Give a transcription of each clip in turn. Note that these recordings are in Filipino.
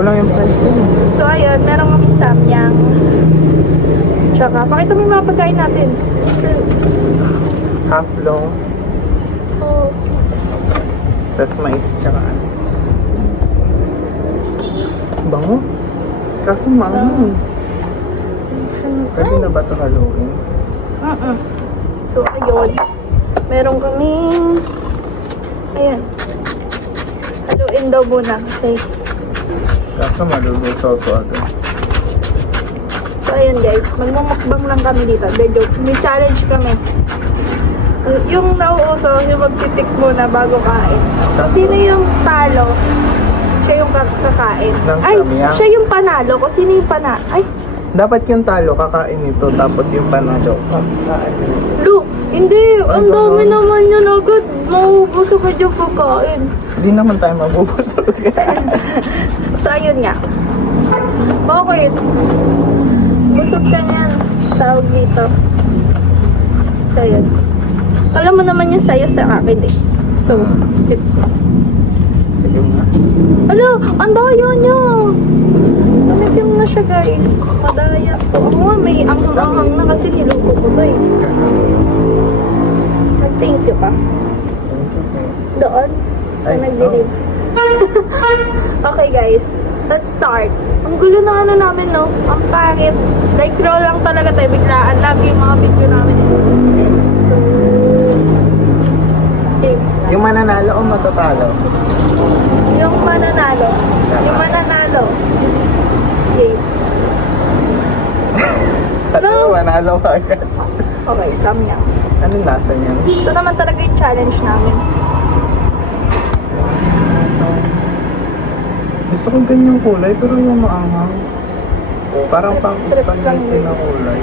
lang yung price ko. So, ayun, meron kami samyang. Tsaka, pakita mo yung mga pagkain natin. Half long. Sauce. Tapos mais tsaka ano. Bango. Kaso maano. Pwede na ba ito haluin? So, ayun. Meron kaming... Ayan. Haluin daw muna kasi... Kaso malulusaw ito agad. So, ayun guys. Magmumukbang lang kami dito. The joke. May challenge kami. Yung nauuso, yung magtitik muna bago kain. Sino yung talo? Siya yung kakain. Ay, samyang? siya yung panalo. Kung sino yung Ay, Dapat yung talo, kakain ito. Tapos yung panalo, kakain. Lu, hindi. Ang dami naman yun agad. Maubos agad yung pagkain. Hindi naman tayo mabubusog. So, ayun nga. Bakit? Busog ka niyan. Tawag dito. So, ayun. Alam mo naman yung sayo sa akin eh. So, it's mo. Sige nga. Alo, ang daya niya. Tumipim na siya guys. Madaya to. Ako nga may anghang-anghang na kasi niluto ko to eh. Thank you pa. Doon. Sa Ay, nagdilim. Okay guys, let's start. Ang gulo na ano namin no. Ang pangit. Like raw lang talaga tayo. Biglaan lang yung mga video namin. So, okay. Yung mananalo o matatalo? Yung mananalo. Yung mananalo. Okay. Ano, manalo ka agad. Okay, samyang. Anong lasa niyan? Ito naman talaga yung challenge namin. Gusto kong ganyang kulay, pero yung maanghang. So, Parang pang strip lang spaghetti na guys. kulay.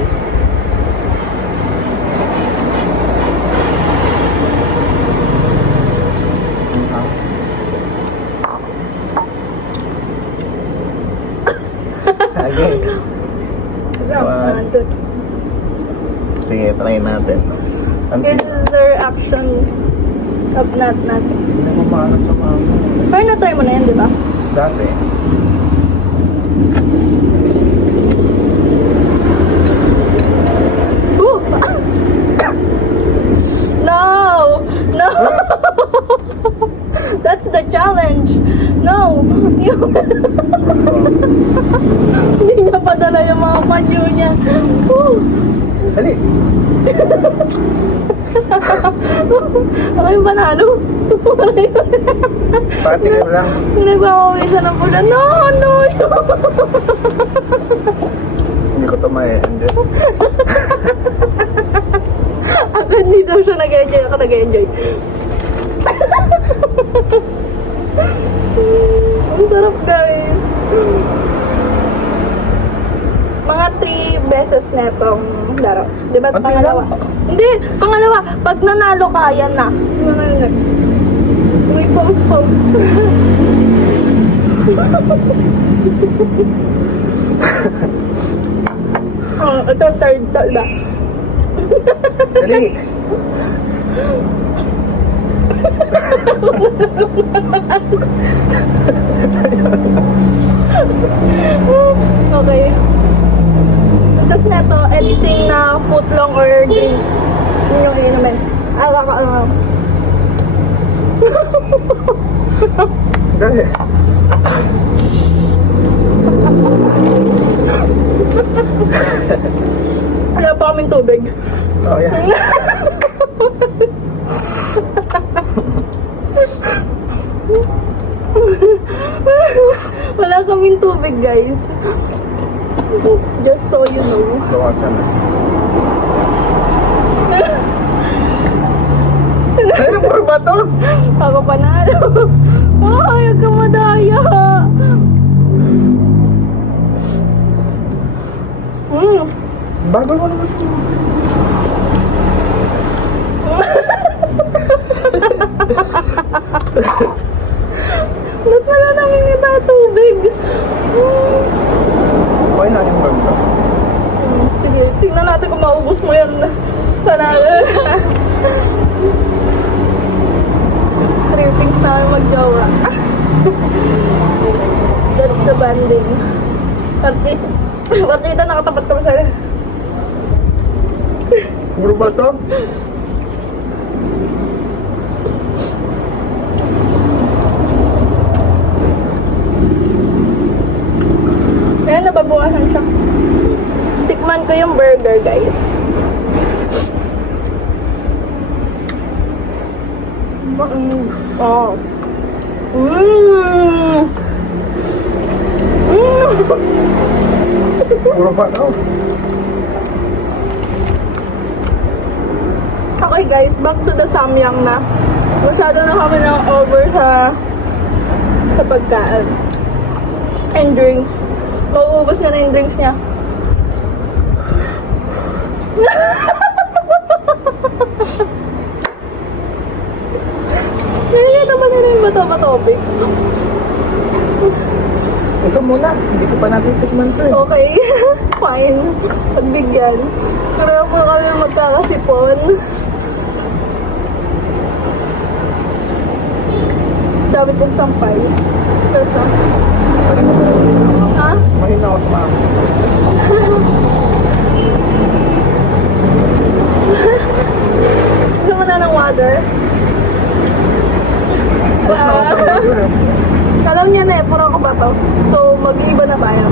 Again. One. Sige, try natin. This is the reaction of nat. Hindi naman maano sa mama. Pero na-try mo na yan, di ba? Dati. Ooh! No! No! That's the challenge! No! Hindi niya padala yung mga panyo niya. Ooh! Dali! Ako yung panalo. Pati ka lang. Nagpapawisan ng pula. No! No! Hindi ko ito ma-enjoy. Ako hindi daw siya nag-enjoy. Ako nag-enjoy. Ang sarap guys. Mga 3 beses na itong laro. Di ba? Ang Pangalawa. Hindi, pangalawa. Pag nanalo ka, yan na. Ano na yung next? May post. Ito third na. Dali! Okay. Tapos na ito, anything na footlong or drinks. Yun yung inumin. Dali! Wala pa kaming tubig. Oh, yes. Wala kaming tubig, guys. Just so you know. Luwasan na. Ano po ba ito? Ako panalo. Oh, huwag ka madaya. Bago mo naman siya. Ba't wala namin iba tubig? Okay na yung ganda. Sige, tingnan natin kung maubos mo yan. Panalo. Trippings na kami mag-jowa. That's the banding. Pati ito nakatapat kami sa... Puro ba to? Kaya nababawasan siya. Tikman ko yung burger, guys. Oh. Puro ba to? Okay guys, back to the samyang na. Masyado na kami ng over sa pagkaan. And drinks. Mauubos na yung drinks niya. Kaya naman nila yung mata-topic. Ito muna, hindi ko pa natitikman to eh. Okay. Fine. Pagbigyan. Pero po kami magkakasipon. Dami pong sampay. Tapos na. Ha? Mahina ako tumakas. Gusto mo na ng water? Tapos nakatanggal ko eh. Alam niya na eh, puro ako ba to? So, mag-iiba na tayo.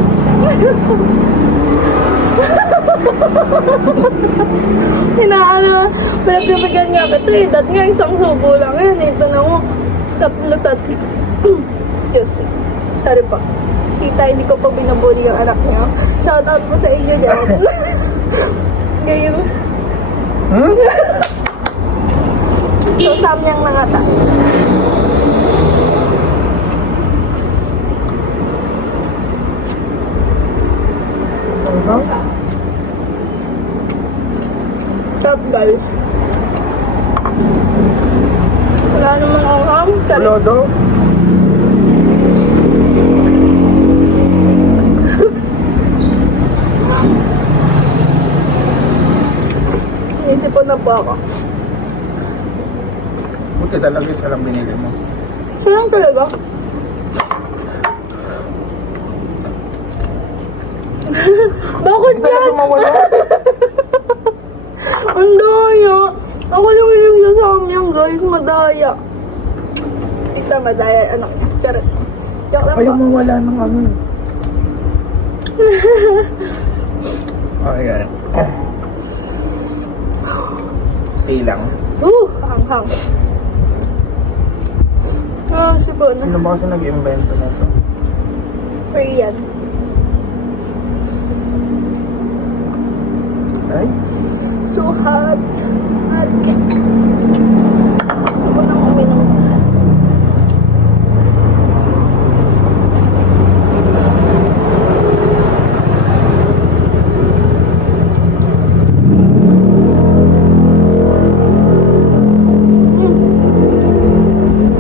Hinaano, pinagbibigyan nga kita eh. Dat nga, isang subo lang yan. Ito na mo. Tatlo. Excuse me. Sorry po. Tita, hindi ko pa binabuli yung anak niyo. Shout out po sa inyo dyan. Ngayon. Hmm? So, samyang na nga tayo. Ano? Chop guys. Wala naman ang ham. Wala daw. Inisipon na po ako. Buti talaga isa lang binili mo. Siya lang talaga. Bakit Hindi talaga yan? mawala. Ang daya. Ako lang yung sa samyang guys. Madaya. Ito madaya. Ano? Charot. Joke lang Ayaw po. mawala ng ano eh. Okay, guys. Stay lang. Hang-hang. Sipon na. Sino ba kasi nag-invento na ito? Korean. Ay? So hot. Gusto ko nang uminom.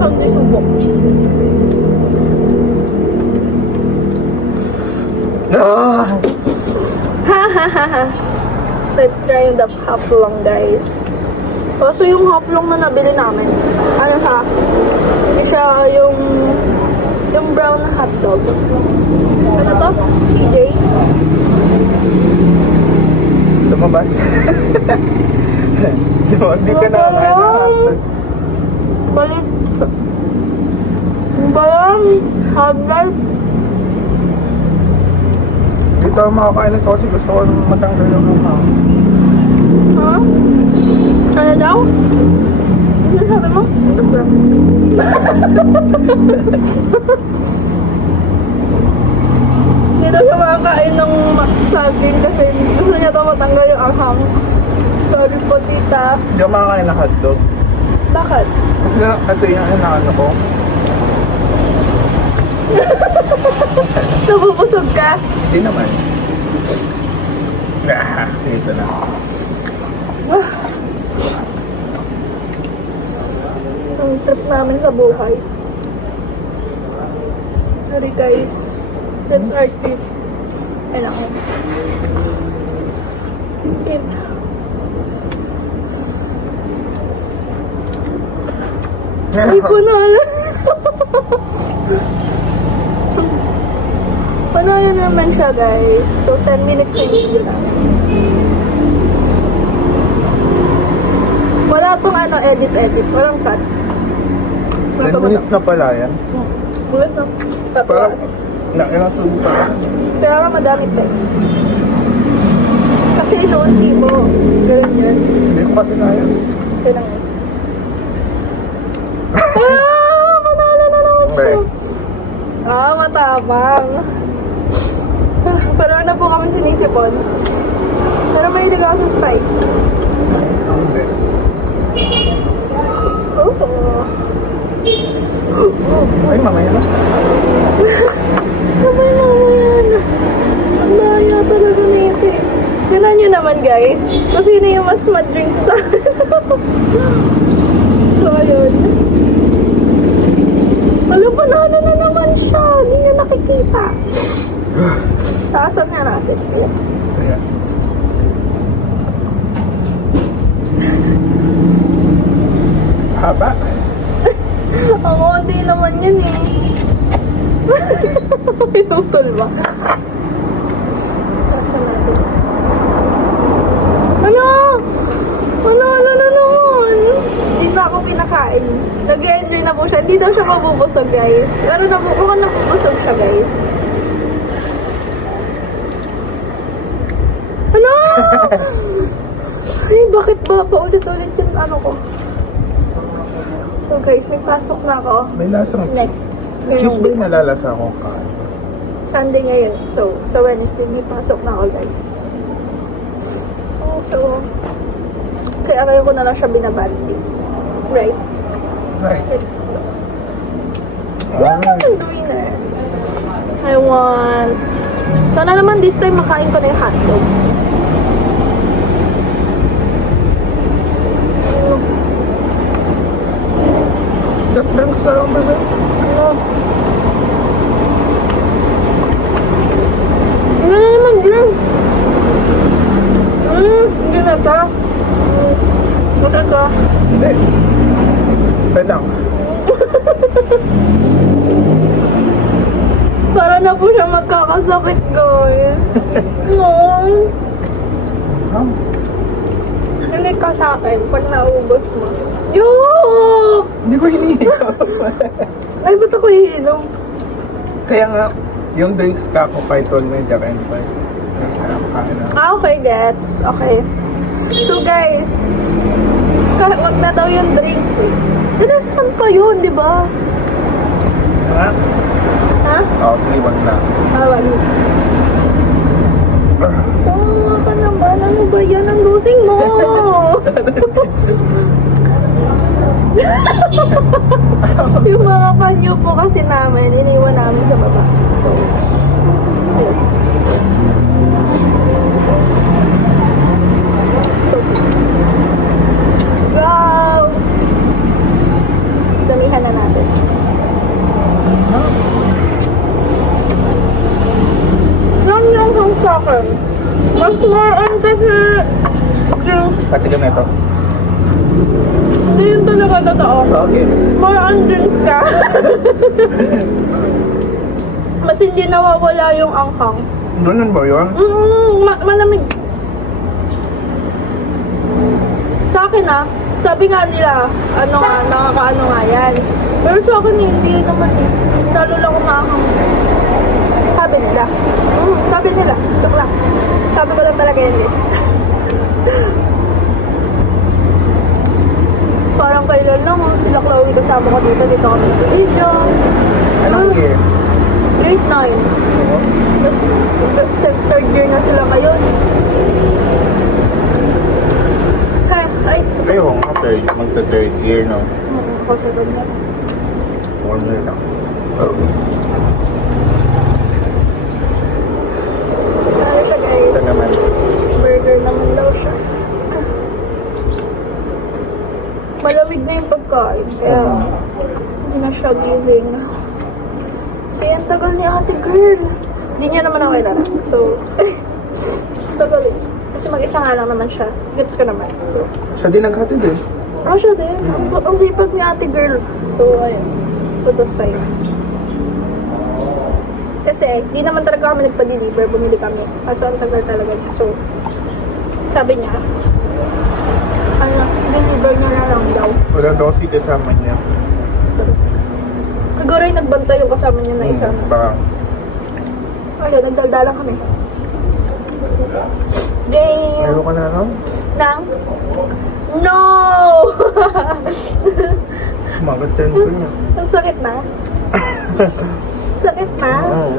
Hindi ko po. Ah! Ha ha ha ha. Let's try the haflong guys. So yung haflong na nabili namin, ano siya? Hindi siya yung brown na hotdog. Ano to? TJ? Lumabas. Hindi ka na Balik. Balang hotdog. Dito ako makakain ito kasi gusto ko matanggal yung mga. Ha? Ano daw? Ano sabi mo? Basta. Hindi daw siya makakain ng saging kasi gusto niya daw matanggal yung anghang. Sorry po, tita. Hindi ako makakain ng hotdog. Bakit? Kasi ito yung ano ko. Nabubusog ka? Hindi naman. Ito na. Ang trip namin sa buhay. Sorry guys. That's our trip. Ayun ako. Tip. Ay, panalo. Panalo naman siya, guys. So, 10 minutes na yung video namin. Wala pong edit. Walang cut. 10 minutes na pala yan. Wala sa Parang, ilang sunod pa. Pero nga madami pa eh. Kasi noon, di mo. Ganun yan. Hindi ko kasi na yan. Kaya lang yun. Panalo na naman siya. Matapang. Pero na po kami sinisipon. Pero may ilaw sa spice. Hindi. Oh. Ay, mamaya na. Naman yan. Ang daya talaga na ito eh. Ganan nyo naman guys. Kung sino yung mas madrink sa... So, ayun. Alam, panalo na naman siya. Hindi nyo nakikita. Taasan nga natin. Ayan. Ayan. Haba. Ang onti naman yan eh. Pinutol ba? Taasan natin. Ano? Panalo na naman. Hindi na ako pinakain. Nag-enjoy na po siya. Hindi daw siya mabubusog, guys. Pero mukhang nabubusog siya, guys. Ano? Ay, bakit ba paulit-ulit yung ano ko? So, guys, may pasok na ako. May lasang. Next. Cheese ba yung nalalasa akong kain? Sunday ngayon. So, sa Wednesday, may pasok na ako, guys. Oh, so, kaya kayo ko na lang siya binabandi. Right? Right. Let's go. Ah, I'm doing that. I want... Sana naman this time makain ko na yung hotdog. Drunk sa lang ba? Ano? Ano na naman yun? Hindi na ito. Ano ito? Hindi. Wait lang. Para na po siya magkakasakit, guys. No. Hindi ka sa akin pag naubos mo. Yuck! Hindi ko hinihigaw. Ay, ba't ako iinom? Kaya nga, yung drinks ka ko kay Tol may Jack and Five. Kain na. Okay, gets. Okay. So, guys, wag na daw yung drinks eh. Pero saan pa yun, di ba? Ha? Ha? Oo, sige, wag na. Wag. Tawa ka naman. Ano ba yan? Ang losing mo! Yung mga panyo po kasi namin, iniwan namin sa baba. So, ayun. Go! Damihan na natin. Lang yung hang sa akin. Mas maan kasi Patigan na ito. hindi yun talaga totoo. Okay. More on drinks ka. Mas hindi nawawala yung anghang. Ganun ba yun? Malamig. Sa akin sabi nga nila, nakakaano nga yan. Pero sa akin hindi naman eh. Mas lalo lang umaanghang. Sabi nila. Sabi nila. Ito lang. Sabi ko lang talaga yan, guys. Parang kailan lang, sila Chloe kasama ko dito kami video. Anong year? Grade 9. Oo. Tapos, third year na sila ngayon. Ay, Kayo, magta-third year, no? ako second na. 4 year lang. Ano siya, guys? Ito naman. Burger naman daw siya. Malamig na yung pagkain, kaya hindi na siya giving. Kasi ang tagal ni ate girl. Hindi niya naman ako kilala. So, tagal eh. Kasi mag-isa nga lang naman siya. Gets ko naman. So, Siya din naghatid eh. siya din. Ang sipag ni ate girl. So, ayun. To the side. Kasi, di naman talaga kami nagpa-deliver, bumili kami. Kaso, ang tagal talaga niya. So, sabi niya, ano, deliver niya na lang daw. Wala daw si kasama niya. Siguro yung nagbantay yung kasama niya na isa. Baka. Ayun, nagdaldalan kami. Game! Meron ka na lang? Nang? No! Magat turn ko niya. Ang sakit na? Sakit na? Oo.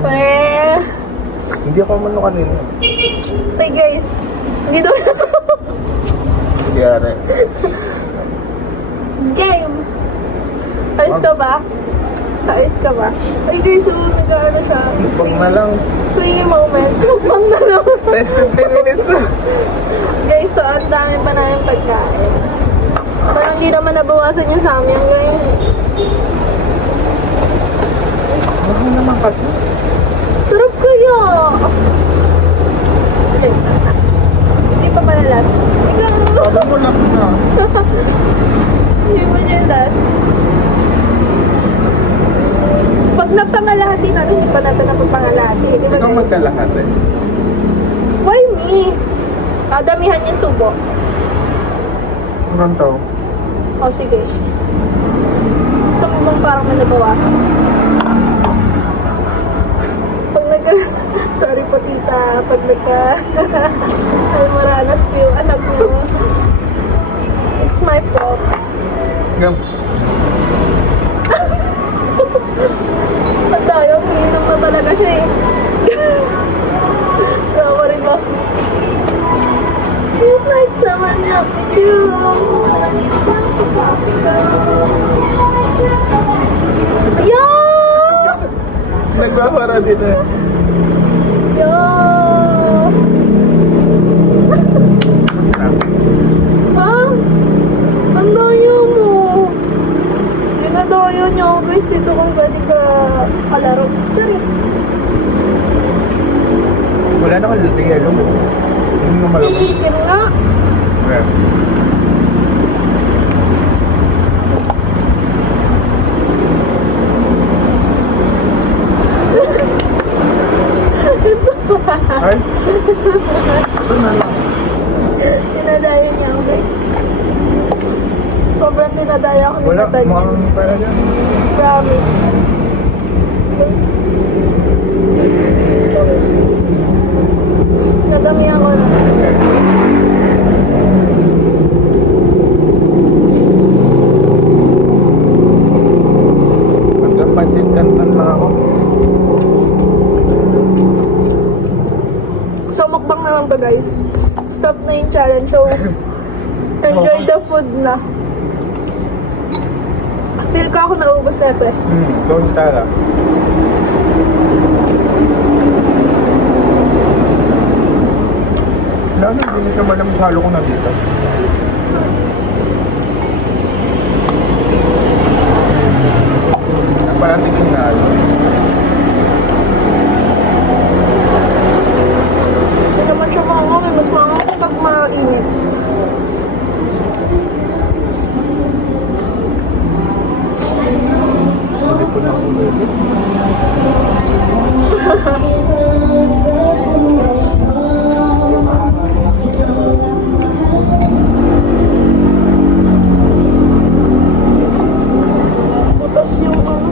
Hindi ako umano kanina. Hey guys, hindi daw Hindi are. game! Ayos ka ba? Ayos ka ba? Ay guys, so nag-ano siya. Pag na lang. Free moments. Pang na lang. 10 minutes na. Guys, so ang dami pa namin pagkain. Parang hindi naman nabawasan yung sa amin, guys. Ano naman kasi? Sarap kaya! Okay, last na. Hindi pa pala last. Ikaw! Sabi mo lang na. Hindi mo siya last. Pag napangalahati na, hindi pa natin napapangalahati. Di ba? Ikaw magkalahat eh. Why me? Damihan yung subo. Anong tao? O, sige. Ito mo bang parang may nabawas? Pag nagka... Sorry po, tita. Pag nagka... Almoranas po yung anak mo. It's my fault. Gam. Ang tayo, umiinom na talaga siya eh. Ako rin, boss. You'd like someone up with you. Yo! Nagwawara din eh. Yo! Ha? Ang dayo mo. Dinadayo niyo, guys. Dito kung pwede ka kalaro. Charis. Wala na kang yelo mo. Hindi mo malamang. Iikin nga. Yeah. Ay? Ito na lang. Dinadayo niya ako, guys. Sobrang dinadayo ako ni Wala, Tatay. mukhang pala dyan. Promise. Nadamihan ko na. Hanggang pansit kantan lang ako. So, mukbang naman to, guys. Stop na yung challenge. So, enjoy the food na. Feel ko ako naubos na ito eh. Don't tara. Lalo, hindi na siya malamig halo ko na dito. Parating yung halo. Hindi naman siya maangang. Mas maangang kapag mainit. Hindi ko na ulit. Putas yung ano.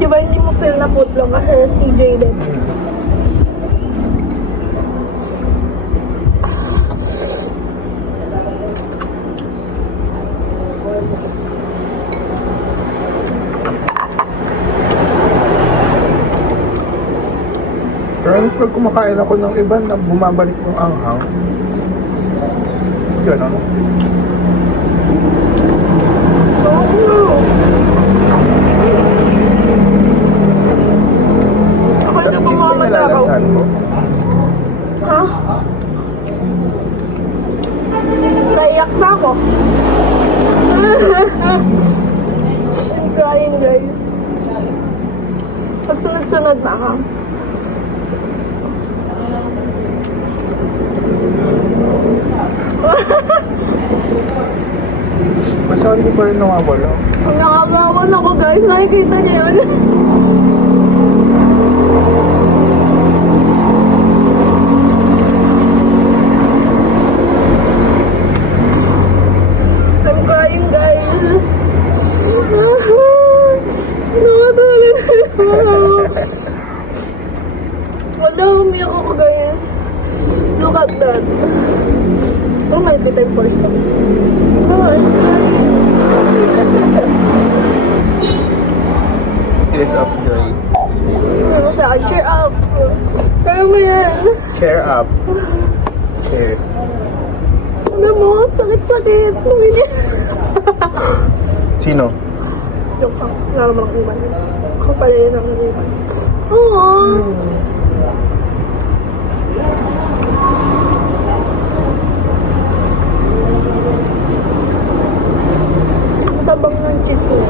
Diba hindi mo feel na putlong kasi TJ din. Pero alas pag kumakain ako ng iba na bumabalik yung anghang. Ganon. Oo. Ako Tapos yung kiss ko kumamagaraw. nalalasan ko. Ha? Naiyak na ako. I'm crying, guys. Pagsunod-sunod na ha. Basta hindi pa rin nawawala? Ang nakagawan ako guys, nakikita niyo yun. I'm crying guys. Wala, umiyak ako guys. Look at that. Oh, may pitay voice na. Oh, I'm crying. Tears of joy. Ano sa akin? Cheer up. Kaya mo yan. Cheer up. Cheer. Ano mo? Sakit-sakit. Lumini. Sino? Yung pang naman ang iban. Ako pala yun ang iban. Oo. Ang tabang ng cheese mo.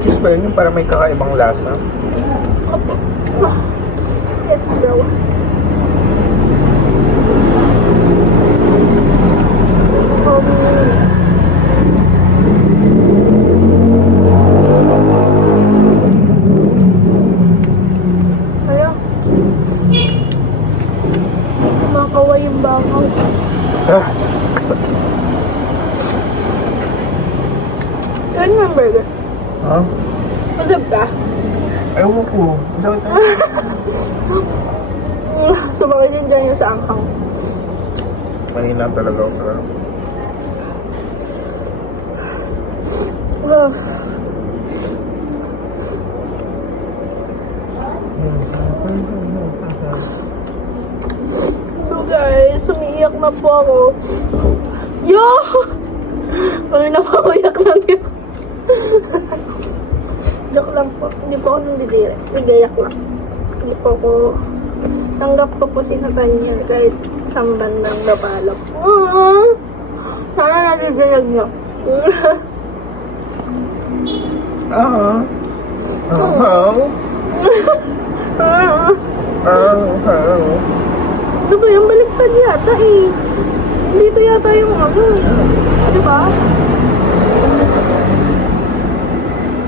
Cheese ba yun? Yung para may kakaibang lasa? Opo. Yes, bro. Kaya, kumakaway yung bangaw. Ah, Ano yung burger? ha? Masab ka? Ewan ko. Ang sakit na. Sumakit din dyan yung sa anghang. Mahina talaga ako. Pero Ah. So guys, umiiyak na po ako. Yo! Ano na po ako iyak lang yun. Joke lang po. Hindi po ako nandidiri. Nagayak lang. Hindi po ako... Tanggap ko po si Nathaniel kahit isang bandang napalap. Sana nadidinig niyo. ah. Oh. Ano ba yung baliktad yata eh. Dito yata yung ano. Di ba?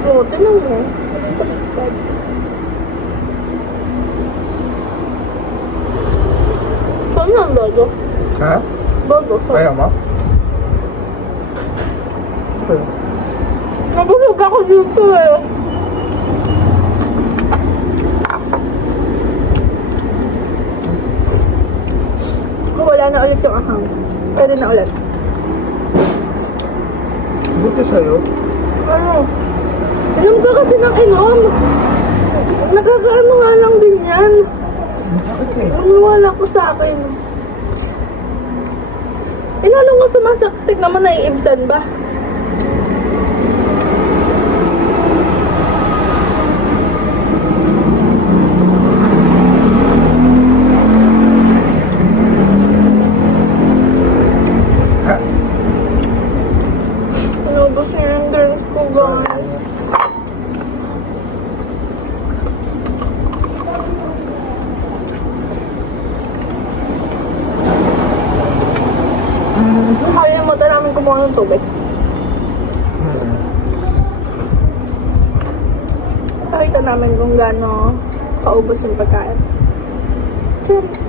Oo, tinan mo. Baliktad. Saan yung bago? Ha? Bago. Kaya mo? Nabusog ako dito eh. Wala na ulit yung ahang. Pwede na ulit. Buti sa'yo. Ano? Inom ka kasi ng inom. Nakakaano nga lang din yan. Bakit eh? Naniwala ko sa akin. Lalo nga sumasaktik naman, naiibsan ba? Ha? Inubos niya yung drinks ko, guys. Nakalimutan namin kumuha ng tubig. Pakita namin kung gaano kaubos yung pagkain. Cheers!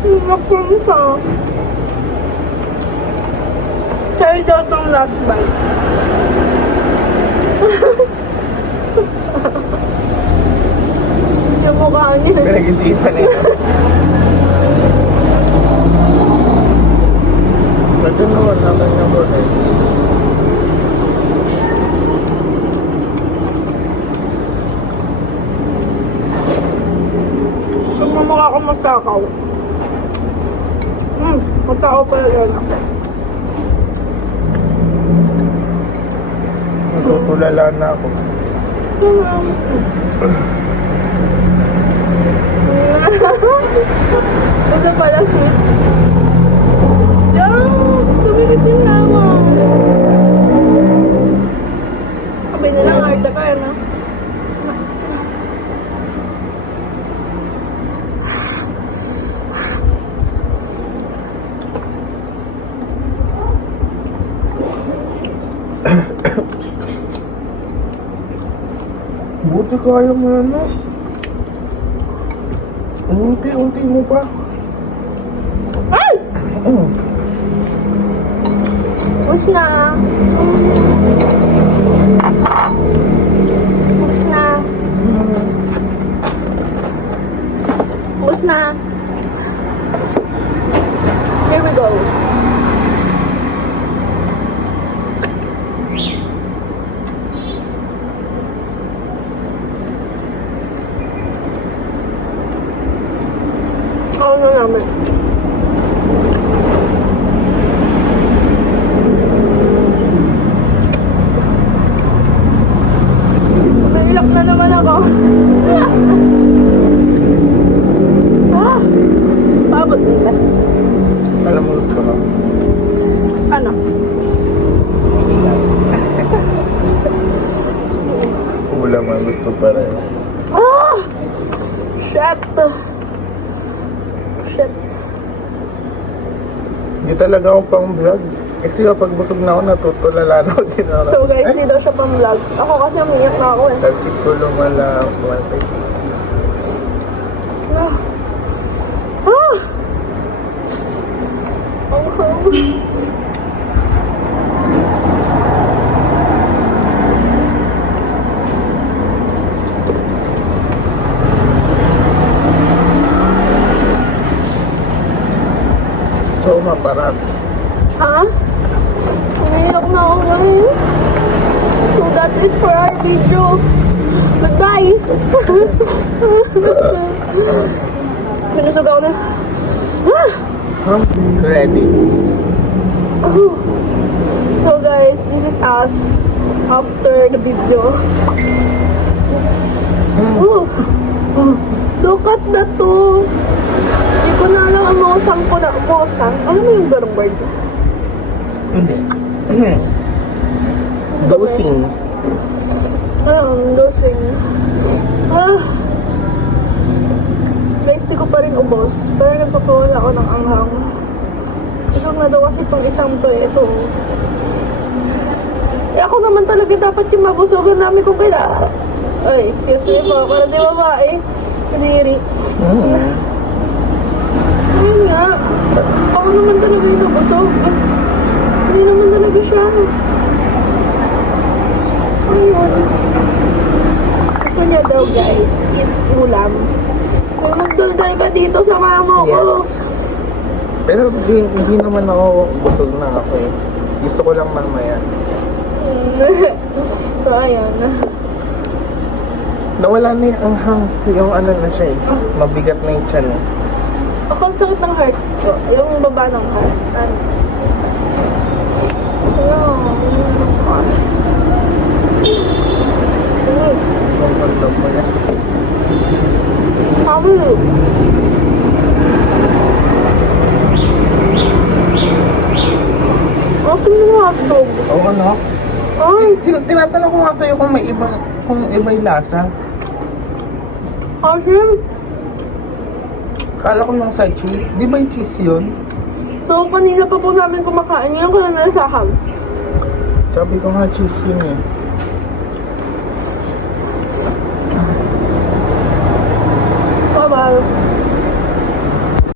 Nakapun siya. Cherry daw itong last bite. Yung mukha niya. Pinag-isipan eh. Medyo naman naman yung burger. Mamaka ako magtakaw. Magtakaw pala yun ako. Natutulala na ako. Gusto pala sweet. Yan! Tumigit yung nama. Sabi nila, arte ka, ano? Buti kaya mo na. Unti-unti mo pa. Ay! Ubus na. Ubus na. Ubus na. Here we go. Oo na namin. Naiyak na naman ako. Ah! Paabot nila. Alam mo gusto ko. Ano? Ulam ang gusto pa rin. Ah! Shit! Shit. Hindi talaga ako pang vlog. Kasi kapag busog na ako, natutulala na ako din ako. So guys, hindi daw siya pang vlog. Ako kasi umiyak na ako eh. Kasi kulumala ako. Ah! Ah! Ang haba. So, maparas. Ha? Umiyak na ako ngayon. So that's it for our video. Goodbye! Pinusog ako na. Ah! Credits. Oh. So guys, this is us after the video. Oh. Look at na to. Hindi ko na alam ang mosang ko na. Mosang? Ano mo yung barang word? Hindi. Dosing. Ano, dosing. Ah. Guys, di ko pa rin ubos. Pero nagpapawala ako ng anghang. Isog na daw kasi itong isang to eh. Ito. Eh ako naman talaga dapat yung mabusogan namin kung kailangan. Ay, excuse me po. Para di babae. Kadiri. Ayun nga. Ako naman talaga yung nabusog. Hindi naman talaga siya. So yun. Gusto niya daw guys is ulam. Kung magdaldal ka dito sa mama ko. Yes. Pero hindi naman ako busog na ako eh. Gusto ko lang mamaya. So ayan. Nawala na yung anghang. Yung ano na siya eh. Mabigat na yung tiyan eh. Ako ang sakit ng heart ko. Yung baba ng heart. Ano? Basta. Oh my gosh. Ang kondom mo na. Sabi. Okay na hotdog. Oo ano? Ay, Tinatanong ko nga sa'yo kung may iba, kung iba yung lasa. Ashim. Kala ko lang sa cheese. Di ba yung cheese yun? So, kanina pa po namin kumakain. Ngayon ko na nasahan. Sabi ko nga cheese yun eh.